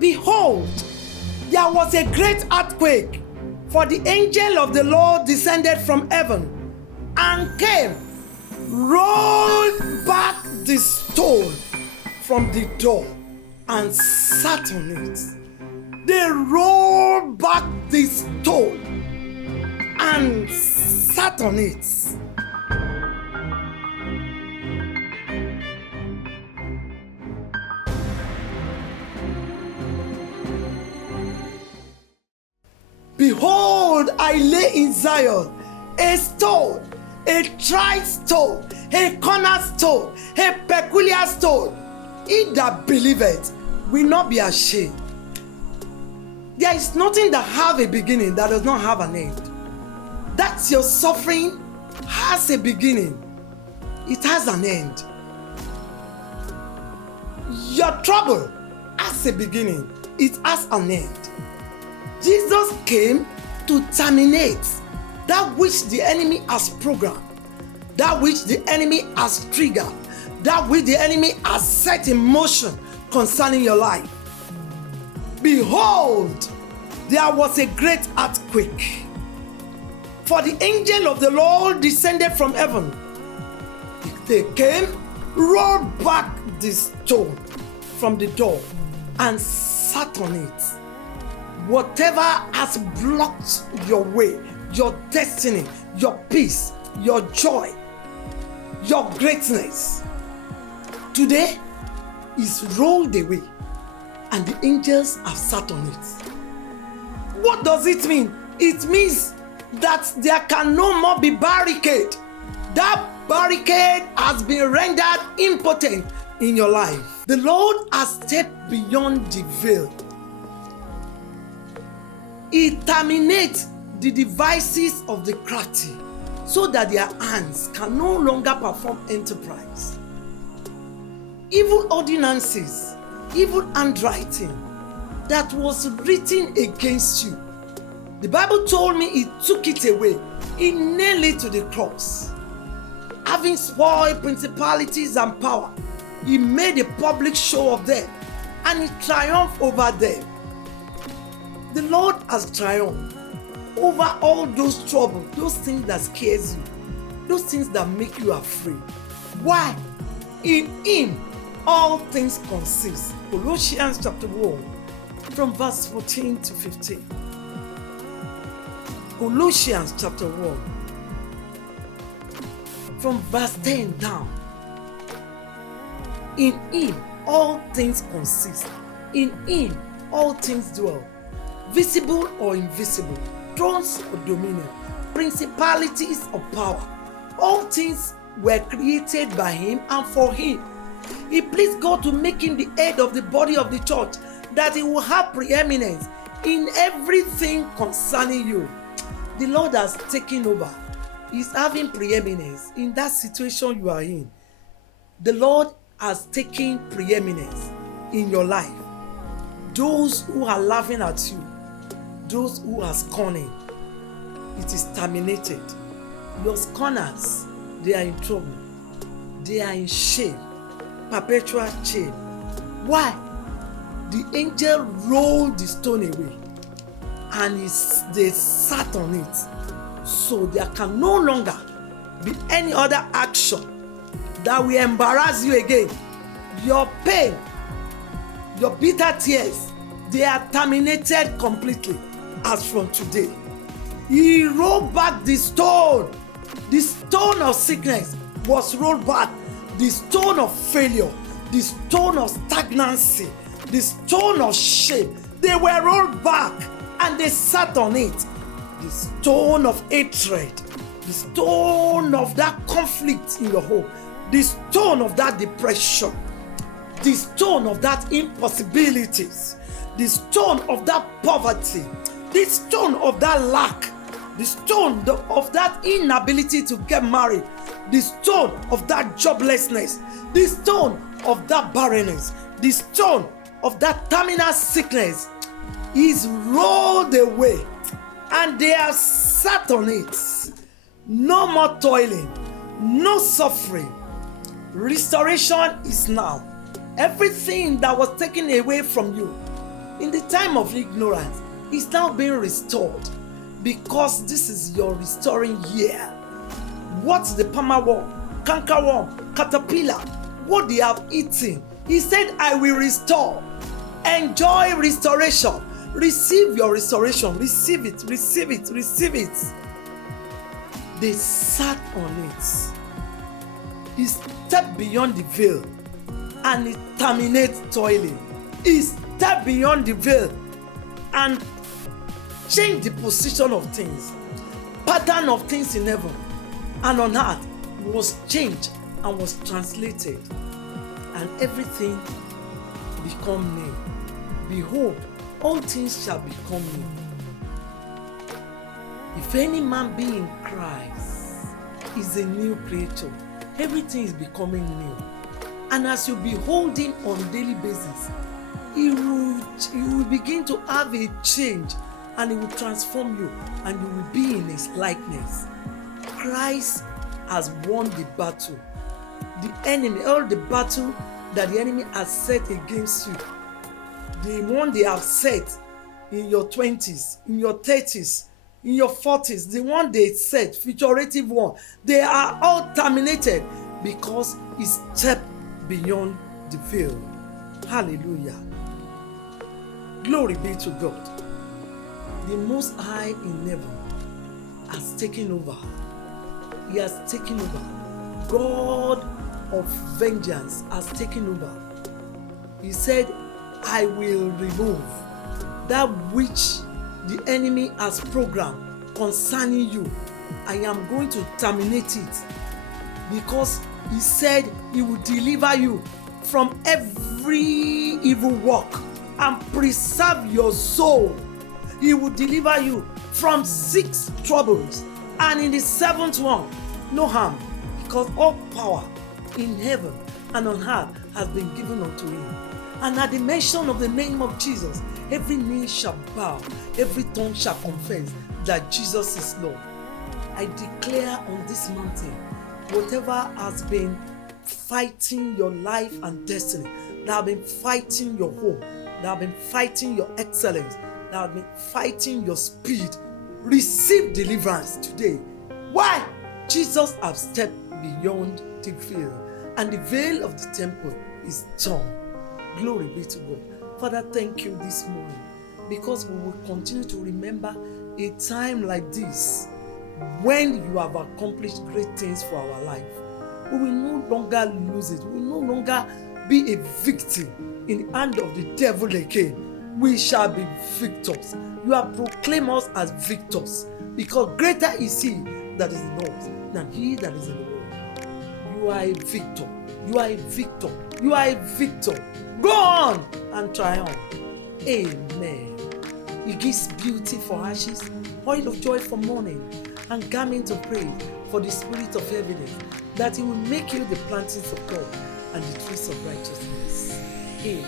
And behold, there was a great earthquake, for the angel of the Lord descended from heaven and came, rolled back the stone from the door, and sat on it. They rolled back the stone and sat on it. Behold, I lay in Zion a stone, a tried stone, a cornerstone, a peculiar stone. He that believeth will not be ashamed. There is nothing that have a beginning that does not have an end. That's your suffering has a beginning. It has an end. Your trouble has a beginning. It has an end. Jesus came to terminate that which the enemy has programmed, that which the enemy has triggered, that which the enemy has set in motion concerning your life. Behold, there was a great earthquake, for the angel of the Lord descended from heaven. They came, rolled back the stone from the door, and sat on it. Whatever has blocked your way, your destiny, your peace, your joy, your greatness, today is rolled away, and the angels have sat on it. What does it mean? It means that there can no more be barricade. That barricade has been rendered impotent in your life. The Lord has stepped beyond the veil. He terminates the devices of the crafty so that their hands can no longer perform enterprise. Evil ordinances, evil handwriting that was written against you, the Bible told me he took it away. He nailed it to the cross. Having spoiled principalities and power, he made a public show of them and he triumphed over them. The Lord has triumphed over all those troubles, those things that scares you, those things that make you afraid. Why? In him all things consist. Colossians chapter 1 from verse 14 to 15. Colossians chapter 1 from verse 10 down. In him all things consist. In him all things dwell, visible or invisible, thrones or dominion, principalities or power. All things were created by him and for him. He pleased God to make him the head of the body of the church, that he will have preeminence in everything concerning you. The Lord has taken over. He's having preeminence in that situation you are in. The Lord has taken preeminence in your life. Those who are laughing at you, those who are scorning, it is terminated. Your scorners, they are in trouble. They are in shame, perpetual shame. Why? The angel rolled the stone away and they sat on it. So there can no longer be any other action that will embarrass you again. Your pain, your bitter tears, they are terminated completely as from today. He rolled back the stone. The stone of sickness was rolled back. The stone of failure, the stone of stagnancy, the stone of shame, they were rolled back and they sat on it. The stone of hatred, the stone of that conflict in your home, the stone of that depression, the stone of that impossibilities, the stone of that poverty, the stone of that lack, the stone of that inability to get married, the stone of that joblessness, the stone of that barrenness, the stone of that terminal sickness is rolled away and they have sat on it. No more toiling, no suffering. Restoration is now. Everything that was taken away from you, In the time of ignorance, it's now being restored because this is your restoring year. What's the palmer worm, cankerworm, caterpillar, what they have eaten? He said, I will restore. Enjoy restoration. Receive your restoration. Receive it, receive it, receive it. They sat on it. He stepped beyond the veil and it terminates toiling. He stepped beyond the veil and changed the position of things. Pattern of things in heaven and on earth was changed and was translated, and everything become new. Behold, all things shall become new. If any man be in Christ, is a new creature. Everything is becoming new. And as you behold him on a daily basis, you will begin to have a change, and he will transform you, and you will be in his likeness. Christ has won the battle. The enemy, all the battle that the enemy has set against you, the one they have set in your 20s, in your 30s, in your 40s, the one they set, figurative one, they are all terminated because he stepped beyond the veil. Hallelujah. Glory be to God. The Most High in heaven has taken over. He has taken over. God of vengeance has taken over. He said, I will remove that which the enemy has programmed concerning you. I am going to terminate it, because he said he will deliver you from every evil work and preserve your soul. He will deliver you from 6 troubles, and in the 7th one, no harm, because all power in heaven and on earth has been given unto him. And at the mention of the name of Jesus, every knee shall bow, every tongue shall confess that Jesus is Lord. I declare on this mountain, whatever has been fighting your life and destiny, that have been fighting your home, that have been fighting your excellence, that have been fighting your speed, receive deliverance today. Why? Jesus has stepped beyond the veil, and the veil of the temple is torn. Glory be to God. Father, thank you this morning, because we will continue to remember a time like this when you have accomplished great things for our life. We will no longer lose it. We will no longer be a victim in the hand of the devil again. We shall be victors. You have proclaimed us as victors, because greater is he that is in us than he that is in the world. You are a victor. You are a victor. You are a victor. Go on and triumph. Amen. He gives beauty for ashes, oil of joy for mourning, and garment of praise for the spirit of heaviness, that he will make you the plantings of God and the trees of righteousness. Amen.